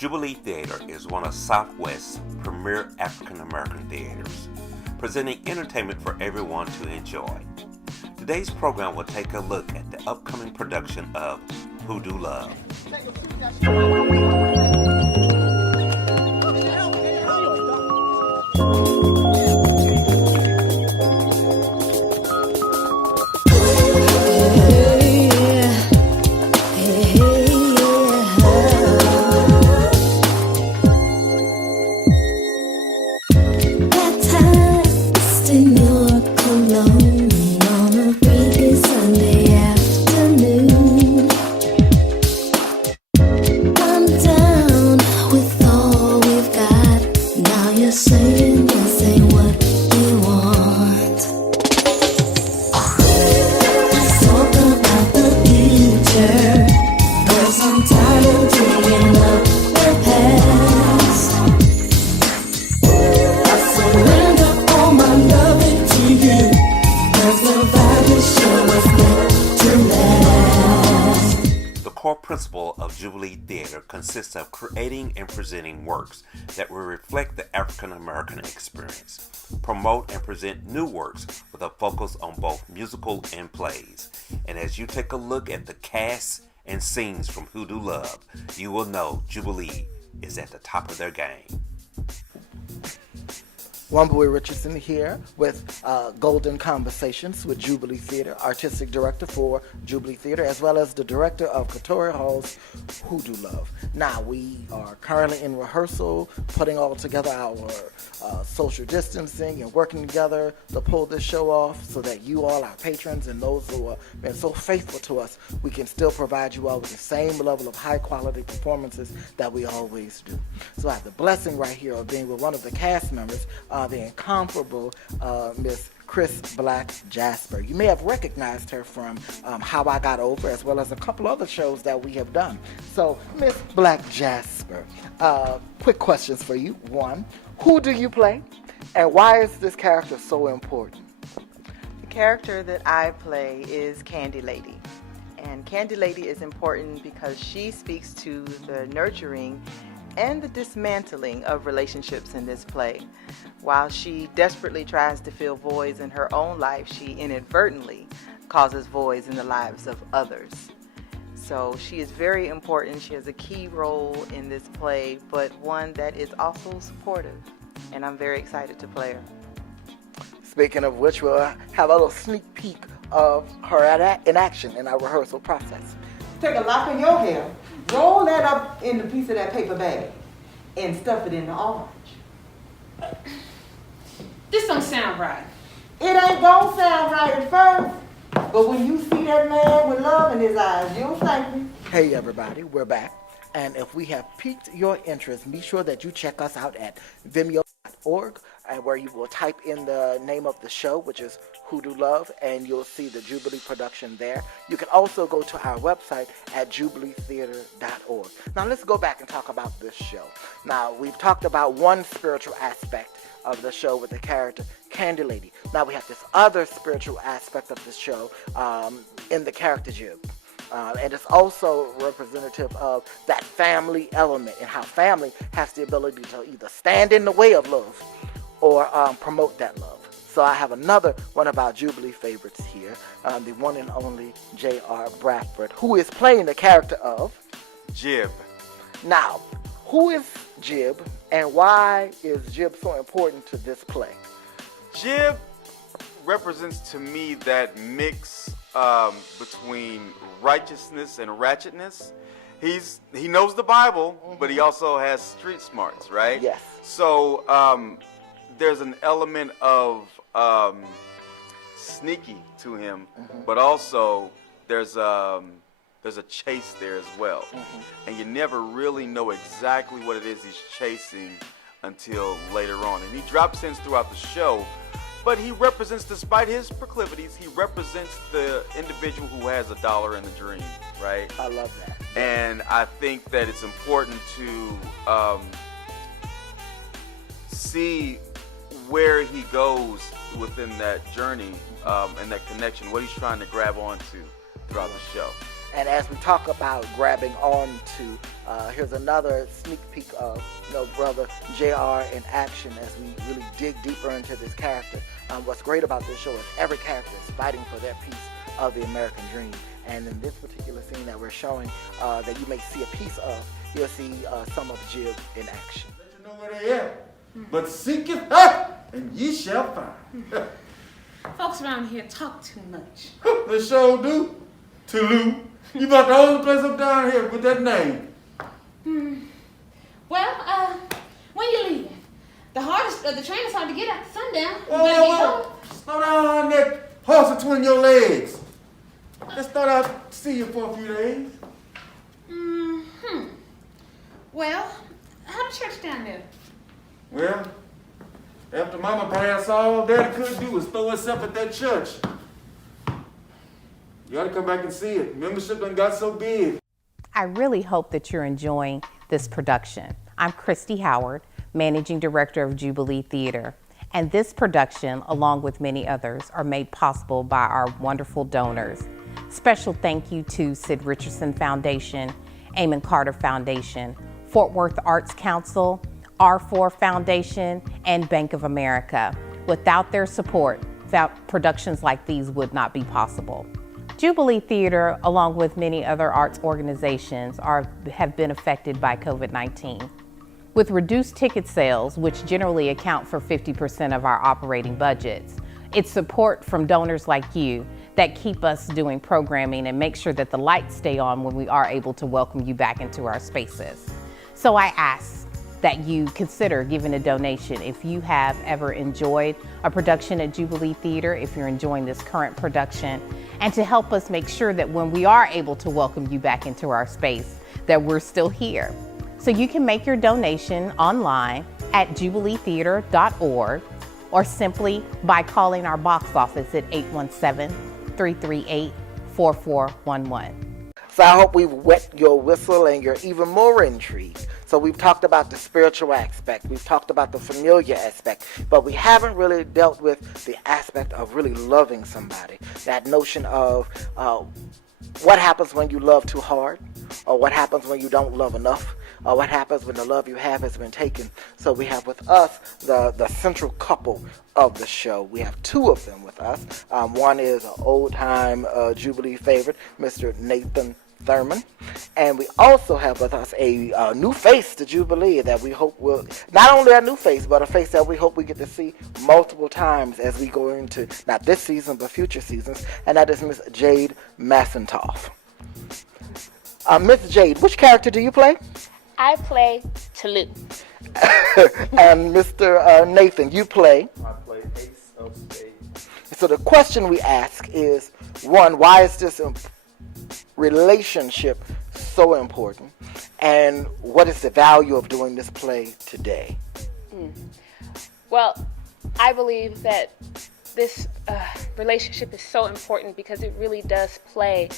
Jubilee Theatre is one of Southwest's premier African American theaters, presenting entertainment for everyone to enjoy. Today's program will take a look at the upcoming production of Hoodoo Love. The core principle of Jubilee Theatre consists of creating and presenting works that will reflect the African American experience, promote and present new works with a focus on both musical and plays. And as you take a look at the cast and scenes from Hoodoo Love, you will know Jubilee is at the top of their game. Wambui Richardson here with Golden Conversations with Jubilee Theatre, Artistic Director for Jubilee Theatre, as well as the Director of Katori Hall's Hoodoo Love. Now, we are currently in rehearsal, putting all together our social distancing and working together to pull this show off so that you all, our patrons, and those who have been so faithful to us, we can still provide you all with the same level of high-quality performances that we always do. So I have the blessing right here of being with one of the cast members, the incomparable Miss Chris Black Jasper. You may have recognized her from How I Got Over, as well as a couple other shows that we have done. So, Miss Black Jasper, quick questions for you. One, who do you play, and why is this character so important? The character that I play is Candy Lady. And Candy Lady is important because she speaks to the nurturing and the dismantling of relationships in this play. While she desperately tries to fill voids in her own life, she inadvertently causes voids in the lives of others. So she is very important. She has a key role in this play, but one that is also supportive. And I'm very excited to play her. Speaking of which, we'll have a little sneak peek of her in action in our rehearsal process. Take a lock of your hair, roll that up in the piece of that paper bag, and stuff it in the orange. This don't sound right. It ain't gonna sound right at first, but when you see that man with love in his eyes, you'll thank me. Hey everybody, we're back. And if we have piqued your interest, be sure that you check us out at vimeo.org, where you will type in the name of the show, which is Hoodoo Love, and you'll see the Jubilee production there. You can also go to our website at jubileetheater.org. Now let's go back and talk about this show. Now, we've talked about one spiritual aspect of the show with the character Candy Lady. Now we have this other spiritual aspect of the show in the character Jib. And it's also representative of that family element and how family has the ability to either stand in the way of love or promote that love. So I have another one of our Jubilee favorites here, the one and only J.R. Bradford, who is playing the character of Jib. Now, who is Jib, and why is Jib so important to this play? Jib represents to me that mix between righteousness and ratchetness. He knows the Bible, but he also has street smarts, right? Yes. So there's an element of sneaky to him, but also there's a chase there as well. And you never really know exactly what it is he's chasing until later on. And he drops hints throughout the show, but he represents, despite his proclivities, he represents the individual who has a dollar in the dream, right? I love that. And I think that it's important to see where he goes within that journey and that connection, what he's trying to grab onto throughout the show. And as we talk about grabbing on to, here's another sneak peek of brother JR in action as we really dig deeper into this character. What's great about this show is every character is fighting for their piece of the American dream. And in this particular scene that we're showing, that you may see a piece of, you'll see some of Jib in action. Let you know where they at. But seek it out, and ye shall find. Folks around here talk too much. They sure do. Toulouse. You about the only place up down here with that name. Well, when you leaving? The train is hard to get after sundown. You better get Whoa. home. Slow down on that horse between your legs. Let's start out to see you for a few days. Well, how the church down there? Well, after Mama passed, all Daddy could do was throw herself at that church. You ought to come back and see it. Membership done got so big. I really hope that you're enjoying this production. I'm Christy Howard, Managing Director of Jubilee Theater, and this production, along with many others, are made possible by our wonderful donors. Special thank you to Sid Richardson Foundation, Amon Carter Foundation, Fort Worth Arts Council, R4 Foundation, and Bank of America. Without their support, productions like these would not be possible. Jubilee Theater, along with many other arts organizations, have been affected by COVID-19. With reduced ticket sales, which generally account for 50% of our operating budgets, it's support from donors like you that keep us doing programming and make sure that the lights stay on when we are able to welcome you back into our spaces. So I ask that you consider giving a donation if you have ever enjoyed a production at Jubilee Theater, if you're enjoying this current production, and to help us make sure that when we are able to welcome you back into our space, that we're still here. So you can make your donation online at jubileetheater.org or simply by calling our box office at 817-338-4411. So I hope we've wet your whistle and you're even more intrigued. So we've talked about the spiritual aspect, we've talked about the familiar aspect, but we haven't really dealt with the aspect of really loving somebody. That notion of what happens when you love too hard, or what happens when you don't love enough, or what happens when the love you have has been taken. So we have with us the central couple of the show. We have two of them with us. One is an old-time Jubilee favorite, Mr. Nathan Thurman. And we also have with us a new face to Jubilee that we hope will, not only a new face, but a face that we hope we get to see multiple times as we go into, not this season, but future seasons, and that is Miss Jade Massentoff. Miss Jade, which character do you play? I play Toulouse. And Mr. Nathan, you play? I play Ace of Spades. So the question we ask is, one, why is this relationship so important? And what is the value of doing this play today? Well, I believe that this relationship is so important because it really does play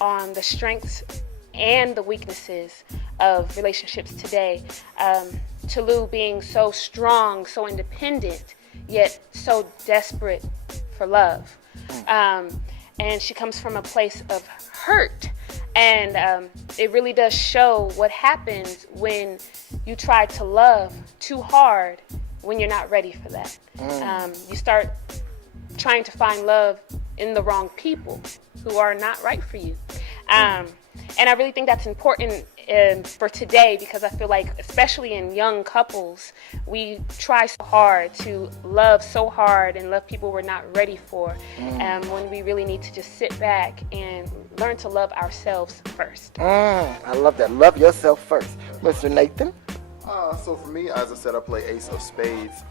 on the strengths and the weaknesses of relationships today. Toulouse being so strong, so independent, yet so desperate for love. And she comes from a place of hurt. And it really does show what happens when you try to love too hard when you're not ready for that. You start trying to find love in the wrong people who are not right for you. And I really think that's important for today because I feel like, especially in young couples, we try so hard to love so hard and love people we're not ready for, when we really need to just sit back and learn to love ourselves first. I love that. Love yourself first. Mr. Nathan? So for me, as I said, I play Ace of Spades.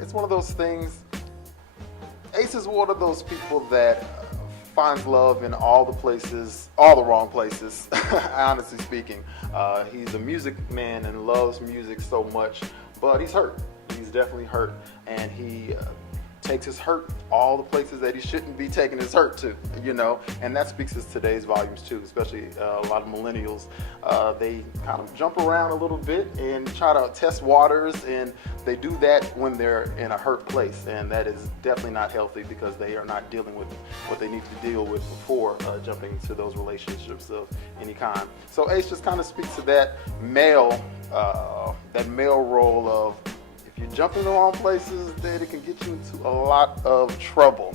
It's one of those things, Ace is one of those people that finds love in all the places, all the wrong places, honestly speaking. He's a music man and loves music so much, but he's hurt. He's definitely hurt, and he takes his hurt all the places that he shouldn't be taking his hurt to, you know, and that speaks to today's volumes too, especially a lot of millennials. They kind of jump around a little bit and try to test waters, and they do that when they're in a hurt place, and that is definitely not healthy because they are not dealing with what they need to deal with before jumping into those relationships of any kind. So Ace just kind of speaks to that male role of, if you jump in the wrong places, then it can get you into a lot of trouble.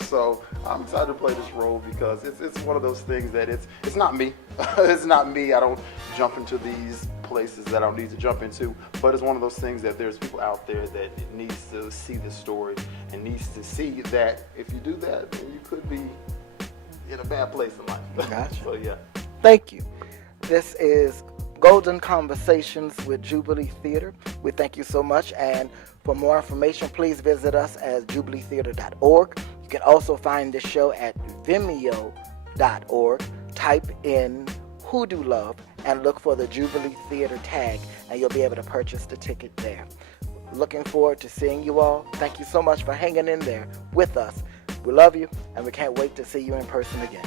So I'm excited to play this role because it's one of those things that it's not me. It's not me. I don't jump into these places that I don't need to jump into, but it's one of those things that there's people out there that needs to see this story and needs to see that if you do that, then you could be in a bad place in life. Gotcha. So yeah. Thank you. This is Golden Conversations with Jubilee Theater. We thank you so much, and for more information, please visit us at jubileetheater.org. You can also find this show at vimeo.org. Type in Hoodoo Love and look for the Jubilee Theater tag, and you'll be able to purchase the ticket there. Looking forward to seeing you all. Thank you so much for hanging in there with us. We love you, and we can't wait to see you in person again.